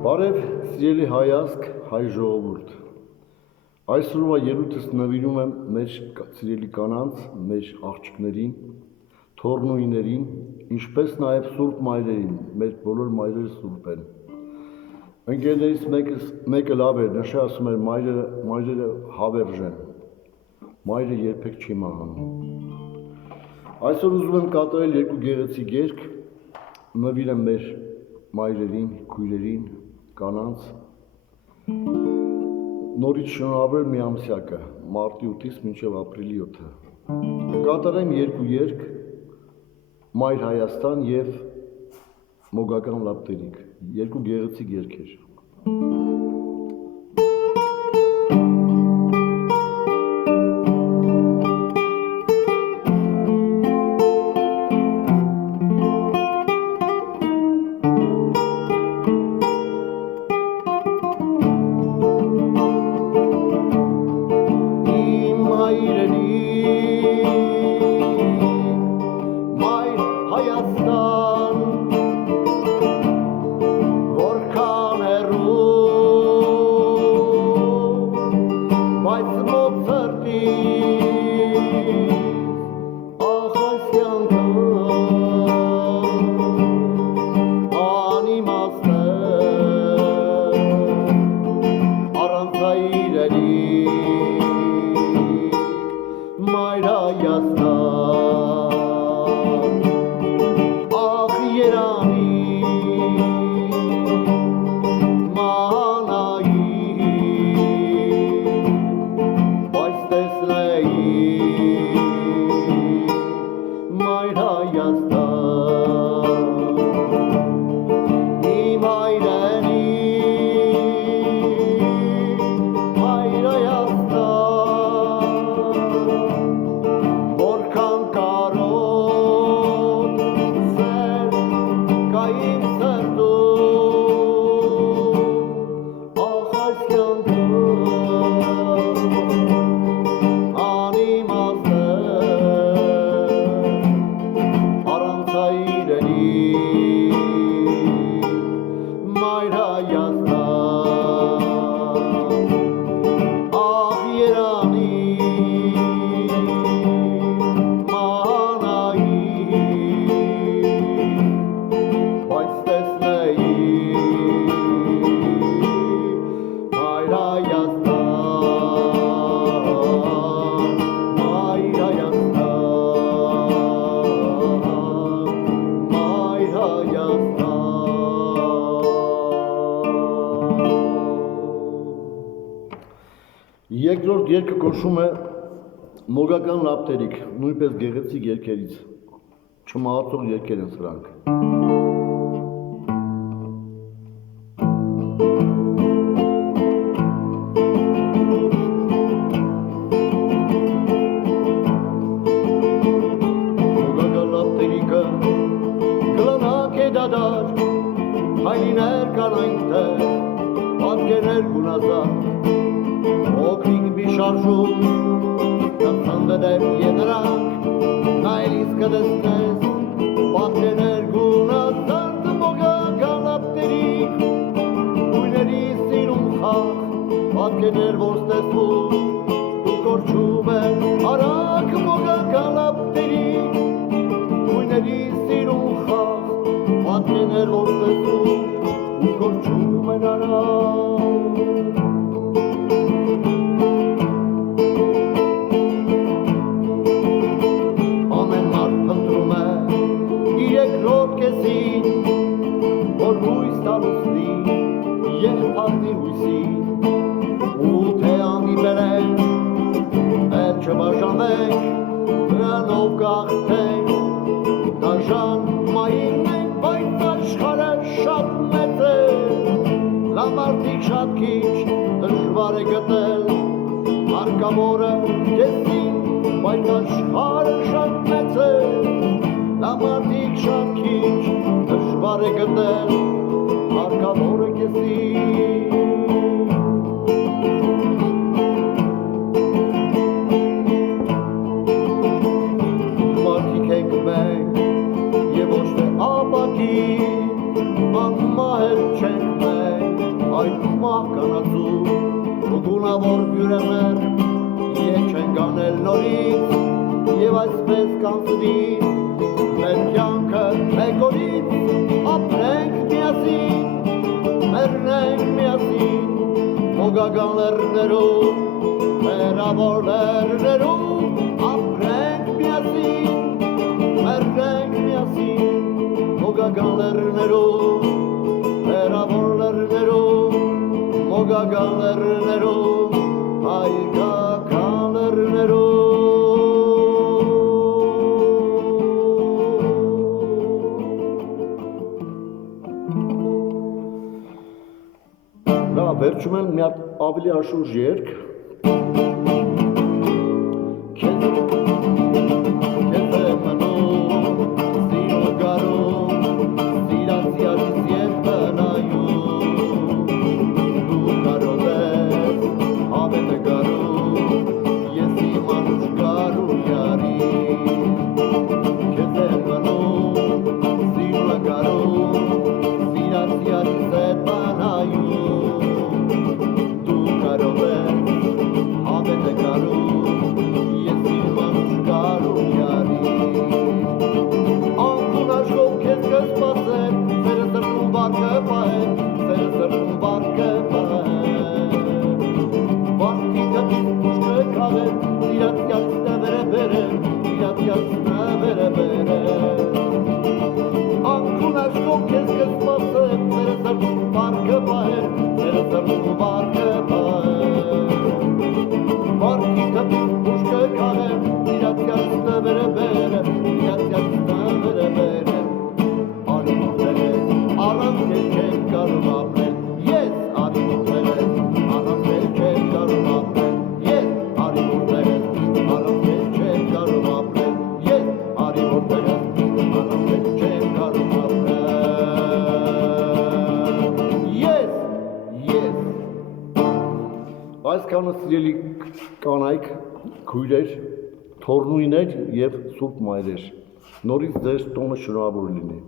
Բարև սիրելի հայազգ, հայ ժողովուրդ, այսօրվա ելույթս նվիրում եմ մեր սիրելի կանանց, մեր աղջիկներին, թոռնուիներին, ինչպես նաև սուրբ մայրերին, մեր բոլոր մայրերը սուրբ են։ Ընկերներից մեկը լավ էր, նշել ասում էր մայրերը հավերժ են, մայրը երբեք չի մահանում։ Այսօր ուզում եմ կատարել երկու գեղեցիկ երգ, նվիրեմ մեր մայրերին, քույրերին, կանանց, նորից շնորհավորել մի ամսյակը, մարտի 8-ից մինչև ապրիլի 7-ը։ Կատարեմ երկու երգ, Մայր Հայաստան և Մոգական Լապտերիկ, երկու գեղեցիկ երգեր։ Երկրորդ երգը կոչվում է Մոգական Լապտերիկ, նույնպես գեղեցիկ երգերից, չմահացող երգեր են սրանք։ Մոգական Լապտերիկը գլանակ է դադար, հայրիներ կան այնտեղ, պատկերներ գունազար, Օգնիկ բիշարժում, կծանդդեմ եդրանք, նայլիս կդեսնես, պատկերներ գունազարդ մոգական լապտերիկ, գույների սիրում խաղ, պատկերներ որ ստեսվում, ու կորչում են արակ մոգական լապտերիկ, գույների սիրում խաղ, պատկերներ որ ստեսվում, ու կորչում են արակ, որ հույս տալուսնի և պարդի հույսի ու թե անդիպերենք, էլ չբաժանվենք, նրանով կաղթենք, դաժան մային ենք, բայց աշխարհը շատ մեծ է, լամարտիկ շատ քիչ, դժվար է գտել, հարկավորը քեզին, բայց աշխարհը շատ մեծ է, լամարտիկ շատ քիչ, դժվար է գտել, հարկավոր է քեզին։ Մարդիկ ենք մենք, և ոչ թե ապակի, անմահեր չենք մենք, Անավոր բյուրեներ եչ են գանել նորից և այսպես կանցնի մեր կյանքը մեկ օրից ապրենք միասին մեռնենք միասին հոգական լեռներում հեռավոր լեռներում ապրենք միասին մեռնենք միասին հոգական լեռներում հեռավոր լեռներում հոգական լեռներում հայկական լեռներում Լավ, վերջում եմ մի հատ ավելի անշուշ երգ Քեզ եմ մնում, սիրո գարում, սիրած յարից ետ բնայում Դու կարող ես, հավետ է գարում, ես իմ անուշ գարում յարի Քեզ եմ մնում, սիրո գարում, սիրած յարից ետ բնայում Այսքանը սիրելի կանայք, քույրեր, թոռնույներ և սուրբ մայրեր, նորից ձեր տոնը շնորհավոր լինի։